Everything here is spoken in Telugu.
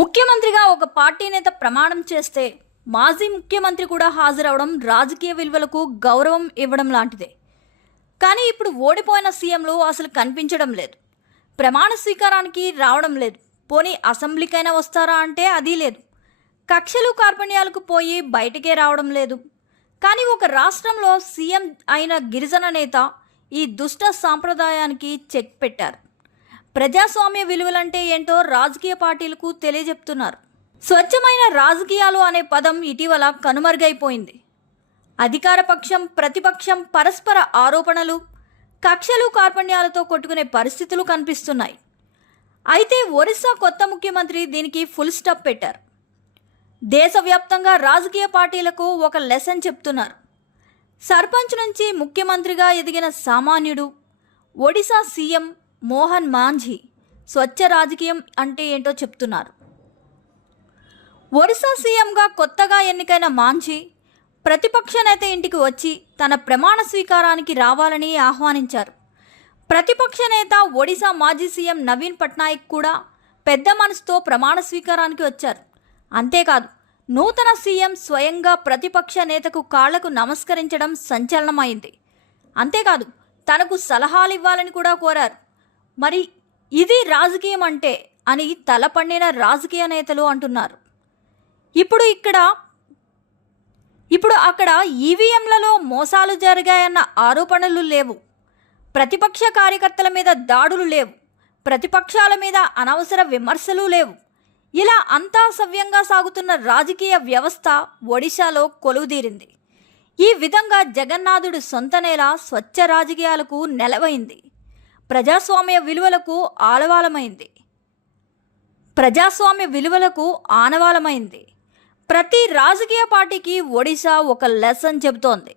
ముఖ్యమంత్రిగా ఒక పార్టీ నేత ప్రమాణం చేస్తే మాజీ ముఖ్యమంత్రి కూడా హాజరవడం రాజకీయ విలువలకు గౌరవం ఇవ్వడం లాంటిదే. కానీ ఇప్పుడు ఓడిపోయిన సీఎంలు అసలు కనిపించడం లేదు, ప్రమాణ స్వీకారానికి రావడం లేదు, పోనీ అసెంబ్లీకైనా వస్తారా అంటే అది లేదు, కక్షలు కార్పణ్యాలకు పోయి బయటికే రావడం లేదు. కానీ ఒక రాష్ట్రంలో సీఎం అయిన గిరిజన నేత ఈ దుష్ట సాంప్రదాయానికి చెక్ పెట్టారు. ప్రజాస్వామ్య విలువలంటే ఏంటో రాజకీయ పార్టీలకు తెలియజెప్తున్నారు. స్వచ్ఛమైన రాజకీయాలు అనే పదం ఇటీవల కనుమరుగైపోయింది. అధికార పక్షం ప్రతిపక్షం పరస్పర ఆరోపణలు, కక్షలు కార్పణ్యాలతో కొట్టుకునే పరిస్థితులు కనిపిస్తున్నాయి. అయితే ఒరిస్సా కొత్త ముఖ్యమంత్రి దీనికి ఫుల్ స్టాప్ పెట్టారు. దేశవ్యాప్తంగా రాజకీయ పార్టీలకు ఒక లెసన్ చెప్తున్నారు. సర్పంచ్ నుంచి ముఖ్యమంత్రిగా ఎదిగిన సామాన్యుడు ఒడిశా సీఎం మోహన్ మాంఝీ స్వచ్ఛ రాజకీయం అంటే ఏంటో చెప్తున్నారు. ఒడిశా సీఎంగా కొత్తగా ఎన్నికైన మాంఝీ ప్రతిపక్ష నేత ఇంటికి వచ్చి తన ప్రమాణ స్వీకారానికి రావాలని ఆహ్వానించారు. ప్రతిపక్ష నేత ఒడిశా మాజీ సీఎం నవీన్ పట్నాయక్ కూడా పెద్ద మనసుతో ప్రమాణ స్వీకారానికి వచ్చారు. అంతేకాదు, నూతన సీఎం స్వయంగా ప్రతిపక్ష నేతకు కాళ్లకు నమస్కరించడం సంచలనమైంది. అంతేకాదు, తనకు సలహాలు ఇవ్వాలని కూడా కోరారు. మరి ఇది రాజకీయం అంటే అని తలపండిన రాజకీయ నేతలు అంటున్నారు. ఇప్పుడు అక్కడ ఈవీఎంలలో మోసాలు జరిగాయన్న ఆరోపణలు లేవు, ప్రతిపక్ష కార్యకర్తల మీద దాడులు లేవు, ప్రతిపక్షాల మీద అనవసర విమర్శలు లేవు. ఇలా అంతా సవ్యంగా సాగుతున్న రాజకీయ వ్యవస్థ ఒడిశాలో కొలువుదీరింది. ఈ విధంగా జగన్నాథుడు సొంత నేల స్వచ్ఛ రాజకీయాలకు నెలవైంది, ప్రజాస్వామ్య విలువలకు ఆనవాలమైంది. ప్రతి రాజకీయ పార్టీకి ఒడిశా ఒక లెసన్ చెబుతోంది.